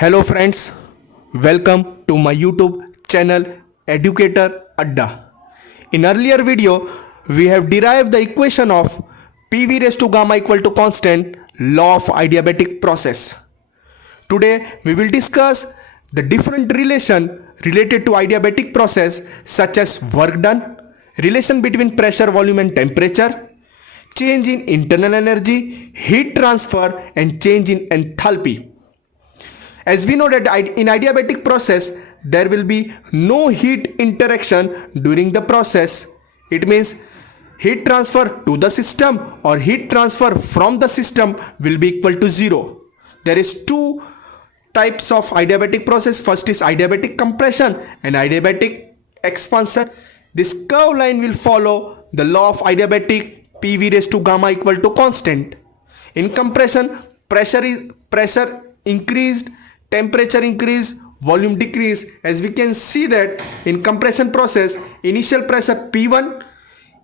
Hello friends, welcome to my YouTube channel Educator Adda. In earlier video, we have derived the equation of PV raised to gamma equal to constant law of adiabatic process. Today we will discuss the different relation related to adiabatic process such as work done, relation between pressure, volume and temperature, change in internal energy, heat transfer and change in enthalpy. As we know that in adiabatic process, there will be no heat interaction during the process. It means heat transfer to the system or heat transfer from the system will be equal to 0. There is two types of adiabatic process. First is adiabatic compression and adiabatic expansion. This curved line will follow the law of adiabatic PV raised to gamma equal to constant. In compression, pressure increased, temperature increase, volume decrease. As we can see that in compression process, initial pressure P1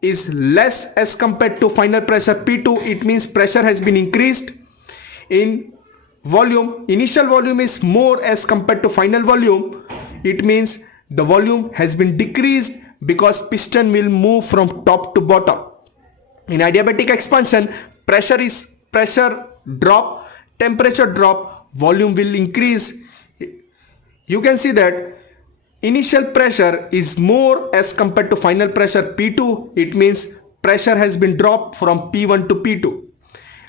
is less as compared to final pressure P2. It means pressure has been increased. In volume, initial volume is more as compared to final volume. It means the volume has been decreased because piston will move from top to bottom. In adiabatic expansion, pressure drop, temperature drop, volume will increase. You can see that initial pressure is more as compared to final pressure P2. It means pressure has been dropped from P1 to P2.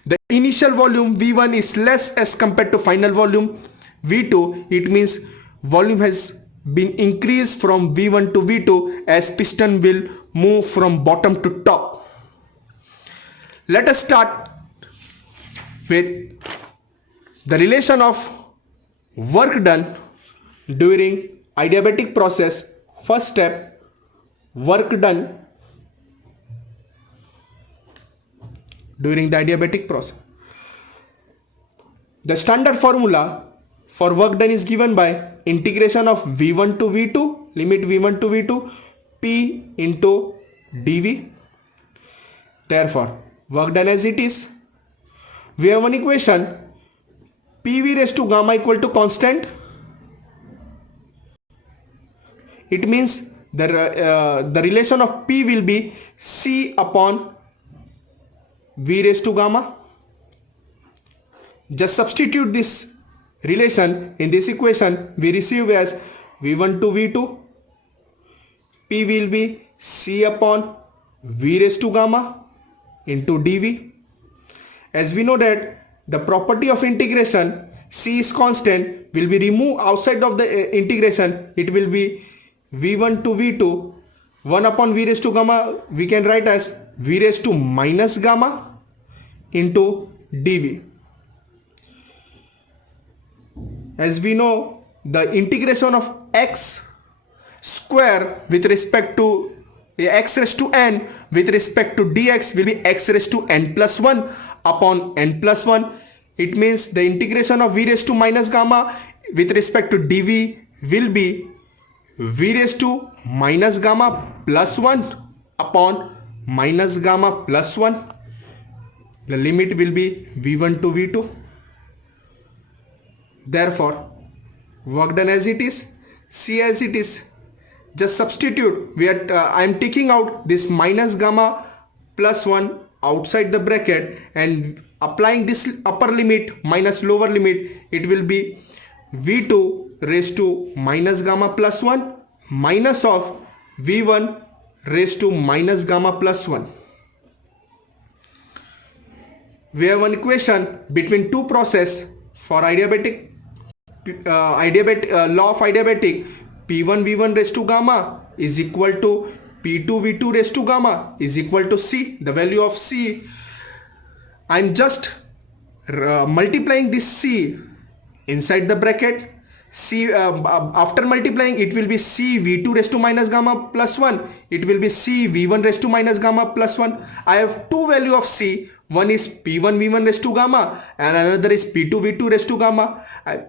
The initial volume V1 is less as compared to final volume V2. It means volume has been increased from V1 to V2 as piston will move from bottom to top. Let us start with the relation of work done during adiabatic process. First step, work done during the adiabatic process. The standard formula for work done is given by integration of V1 to V2, limit V1 to V2, P into dV. Therefore, work done as it is. We have one equation, PV raised to gamma equal to constant. It means the relation of P will be C upon V raised to gamma. Just substitute this relation in this equation. We receive as V1 to V2. P will be C upon V raised to gamma into dV. As we know that the property of integration, C is constant, will be removed outside of the integration. It will be V1 to V2, 1 upon V raised to gamma, we can write as V raised to minus gamma into dV. As we know, the integration of x square with respect to x raised to n with respect to dx will be x raised to n plus 1 upon n plus 1. It means the integration of V raised to minus gamma with respect to dV will be V raised to minus gamma plus 1 upon minus gamma plus 1. The limit will be V1 to V2. Therefore, work done as it is, C as it is. Just substitute. I am taking out this minus gamma plus 1 outside the bracket and applying this upper limit minus lower limit. It will be V2 raised to minus gamma plus 1 minus of V1 raised to minus gamma plus 1. We have one equation between two process for adiabatic law of adiabatic. P1 V1 raised to gamma is equal to P2 V2 raised to gamma is equal to C. The value of C, I am just multiplying this C inside the bracket. C after multiplying, it will be C V2 raised to minus gamma plus 1. It will be C V1 raised to minus gamma plus 1. I have two value of C. One is P1 V1 raised to gamma and another is P2 V2 raised to gamma.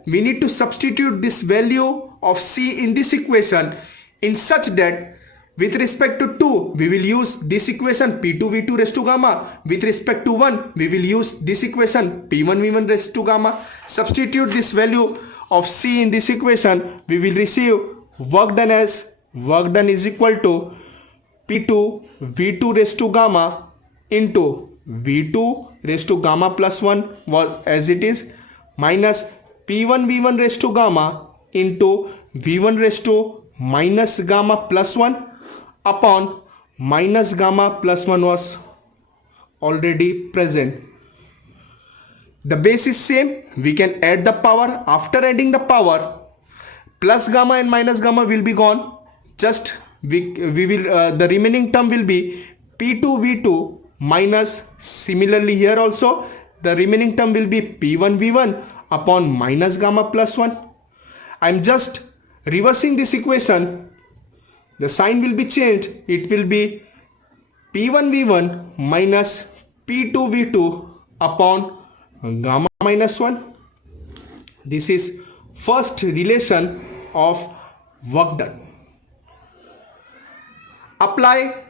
We need to substitute this value of C in this equation in such that with respect to 2, we will use this equation P2 V2 raised to gamma. With respect to 1, we will use this equation P1 V1 raised to gamma. Substitute this value of C in this equation, we will receive work done as work done is equal to P2 V2 raised to gamma into V2 raised to gamma plus 1 was as it is minus P1 V1 raised to gamma into V1 raised to minus gamma plus 1 upon minus gamma plus 1 was already present. The base is same. We can add the power. After adding the power, plus gamma and minus gamma will be gone. Just we will the remaining term will be P2 V2 minus, similarly here also the remaining term will be P1 V1 upon minus gamma plus 1. I am just reversing this equation. The sign will be changed. It will be P1 V1 minus P2 V2 upon gamma minus 1. This is first relation of work done. Apply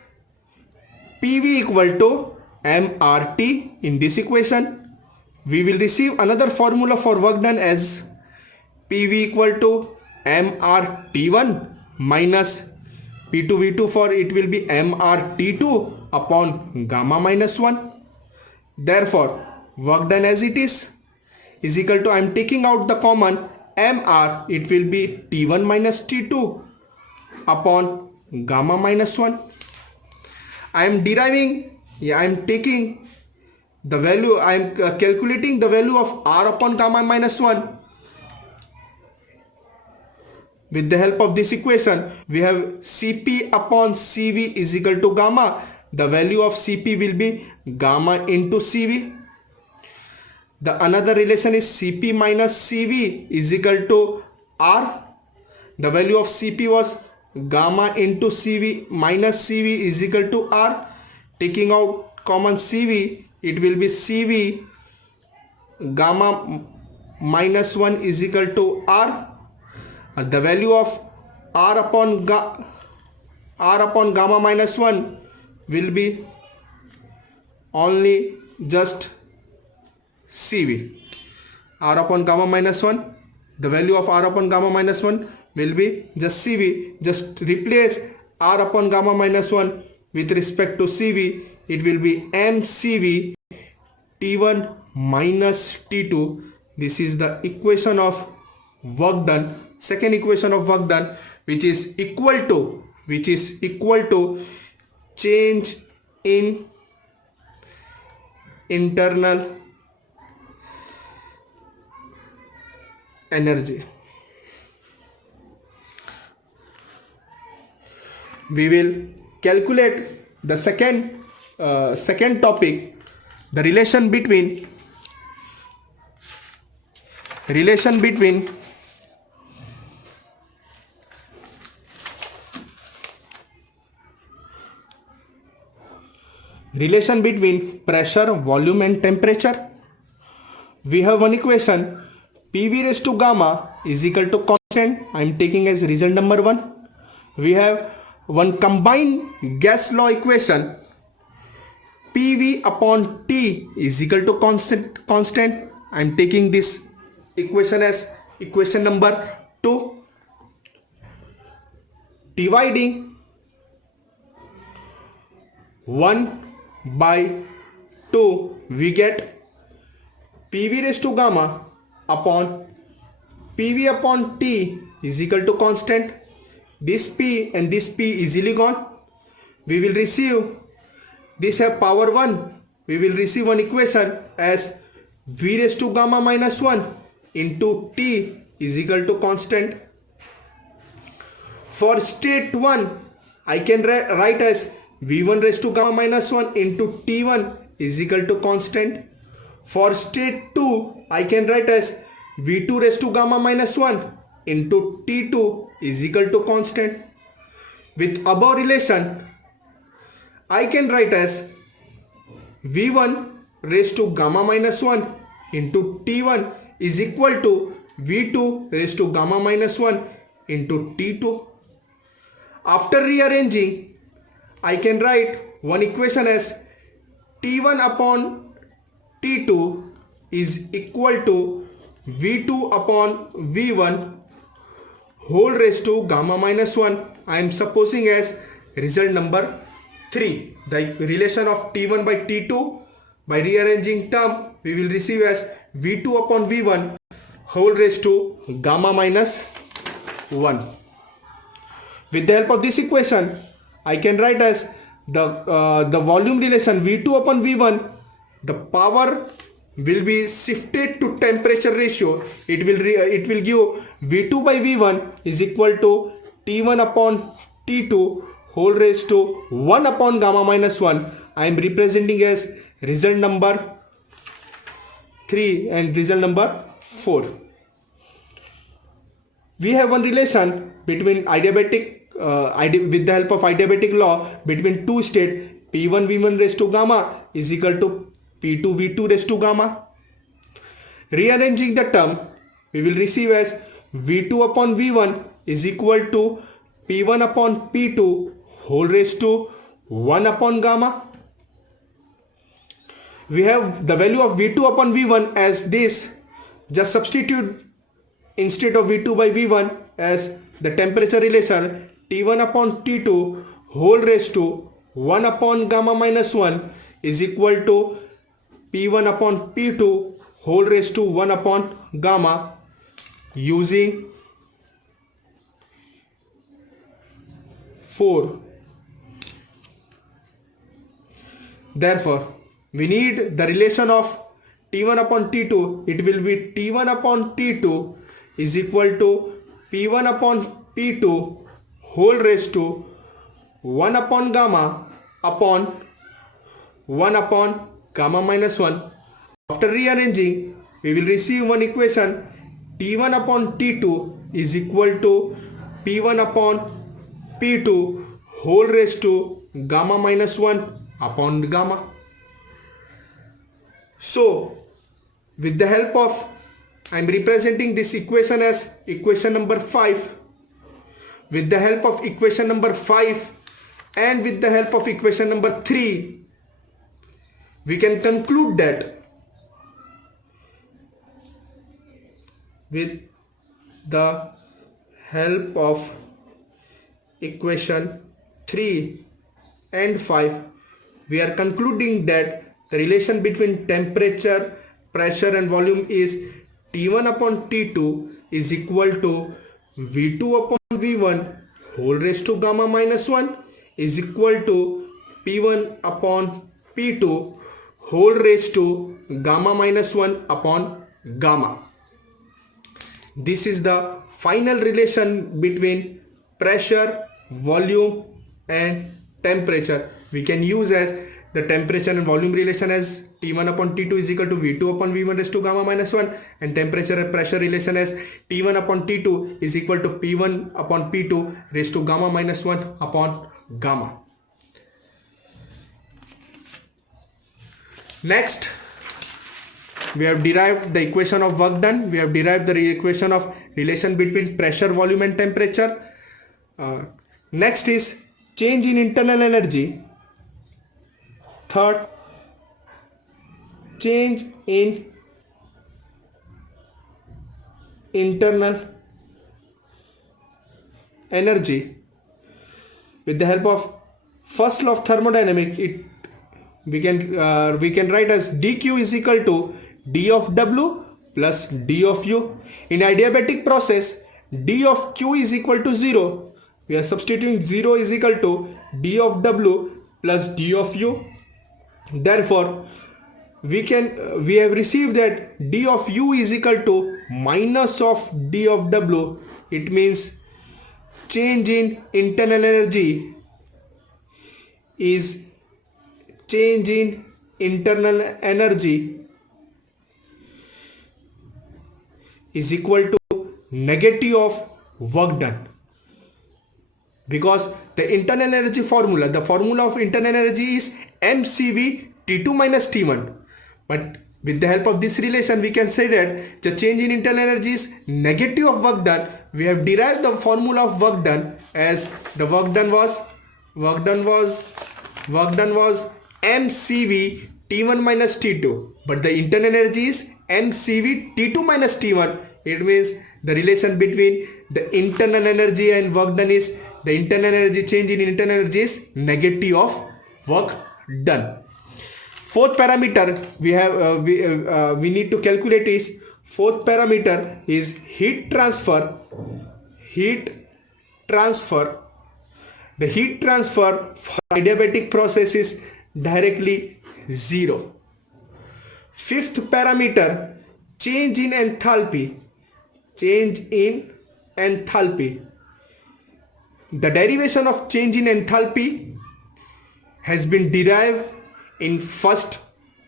PV equal to MRT in this equation. We will receive another formula for work done as PV equal to MRT1 minus P2 V2, for it will be MRT2 upon gamma minus 1. Therefore, work done as it is equal to, I am taking out the common MR, it will be T1 minus T2 upon gamma minus 1. I am deriving, I am taking the value, I am calculating the value of R upon gamma minus 1. With the help of this equation, we have Cp upon Cv is equal to gamma. The value of Cp will be gamma into Cv. The another relation is Cp minus Cv is equal to R. The value of Cp was gamma into Cv minus Cv is equal to R. Taking out common Cv, it will be Cv gamma minus 1 is equal to R. The value of R upon gamma minus 1 will be only just Cv. R upon gamma minus 1, the value of R upon gamma minus 1 will be just Cv. Just replace R upon gamma minus 1 with respect to Cv. It will be mCv T1 minus T2. This is the equation of work done. Second equation of work done, which is equal to change in internal energy. We will calculate the second topic, the relation between pressure, volume and temperature. We have one equation, PV raised to gamma is equal to constant. I am taking as result number 1. We have one combined gas law equation, PV upon T is equal to constant. I am taking this equation as equation number 2. Dividing 1 by 2, we get PV raised to gamma upon PV upon T is equal to constant. This P and this P easily gone. We will receive, this have power 1. We will receive one equation as V raised to gamma minus 1 into T is equal to constant. For state 1, I can write as V1 raised to gamma minus 1 into T1 is equal to constant. For state 2, I can write as V2 raised to gamma minus 1 into T2 is equal to constant. With above relation, I can write as V1 raised to gamma minus 1 into T1 is equal to V2 raised to gamma minus 1 into T2. After rearranging, I can write one equation as T1 upon T2 is equal to V2 upon V1 whole raised to gamma minus 1. I am supposing as result number 3. The relation of T1 by T2 by rearranging term we will receive as V2 upon V1 whole raised to gamma minus 1. With the help of this equation, I can write as the volume relation V2 upon V1. The power will be shifted to temperature ratio. It will give V2 by V1 is equal to T1 upon T2 whole raised to 1 upon gamma minus 1. I am representing as result number 3 and result number 4. We have one relation between adiabatic with the help of adiabatic law between two states. P1 V1 raised to gamma is equal to P2 V2 raised to gamma. Rearranging the term, we will receive as V2 upon V1 is equal to P1 upon P2 whole raised to 1 upon gamma. We have the value of V2 upon V1 as this. Just substitute instead of V2 by V1 as the temperature relation T1 upon T2 whole raised to 1 upon gamma minus 1 is equal to P1 upon P2 whole raised to 1 upon gamma using 4. Therefore, we need the relation of T1 upon T2. It will be T1 upon T2 is equal to P1 upon P2 whole raised to 1 upon gamma upon 1 upon gamma minus 1. After rearranging, we will receive one equation T1 upon T2 is equal to P1 upon P2 whole raised to gamma minus 1 upon gamma. So, with the help of, I am representing this equation as equation number 5. With the help of equation number 5 and with the help of equation number 3, we can conclude that with the help of equation 3 and 5, we are concluding that the relation between temperature, pressure and volume is T1 upon T2 is equal to V2 upon V1 whole raised to gamma minus 1 is equal to P1 upon P2 whole raised to gamma minus 1 upon gamma. This is the final relation between pressure, volume and temperature. We can use as the temperature and volume relation as T1 upon T2 is equal to V2 upon V1 raised to gamma minus 1, and temperature and pressure relation as T1 upon T2 is equal to P1 upon P2 raised to gamma minus 1 upon gamma. Next, we have derived the equation of work done. We have derived the equation of relation between pressure, volume and temperature. Next is change in internal energy. Third, change in internal energy. With the help of first law of thermodynamics, we can write as dq is equal to d of w plus d of u. In adiabatic process, d of q is equal to 0. We are substituting 0 is equal to d of w plus d of u. Therefore, we have received that d of u is equal to minus of d of w. It means change in internal energy is change in internal energy is equal to negative of work done, because the internal energy formula, the formula of internal energy is mcv T2 minus T1. But with the help of this relation, we can say that the change in internal energy is negative of work done. We have derived the formula of work done as the work done was mcv T1 minus T2, but the internal energy is mcv T2 minus T1. It means the relation between the internal energy and work done is the internal energy change in internal energy is negative of work done. Fourth parameter we need to calculate is fourth parameter is heat transfer. The heat transfer for adiabatic process is directly 0. Fifth parameter, change in enthalpy. The derivation of change in enthalpy has been derived in first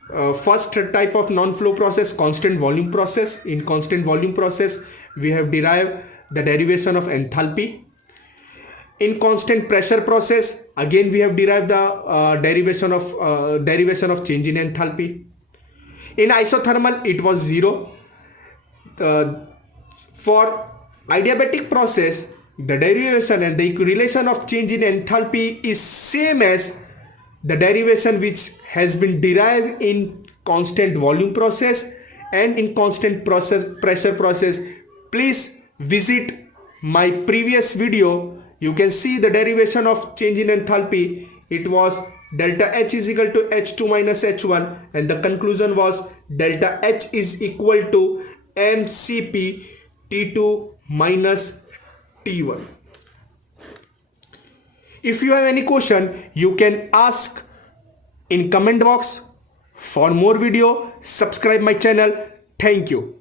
type of non-flow process, constant volume process. In constant volume process, we have derived the derivation of enthalpy. In constant pressure process, again we have derived the derivation of change in enthalpy. In isothermal, it was 0. For adiabatic process, the derivation and the relation of change in enthalpy is same as the derivation which has been derived in constant volume process and in constant pressure process. Please visit my previous video. You can see the derivation of change in enthalpy. It was delta H is equal to H2 minus H1 and the conclusion was delta H is equal to mcp T2 minus T1. If you have any question, you can ask in comment box. For more video, subscribe my channel. Thank you.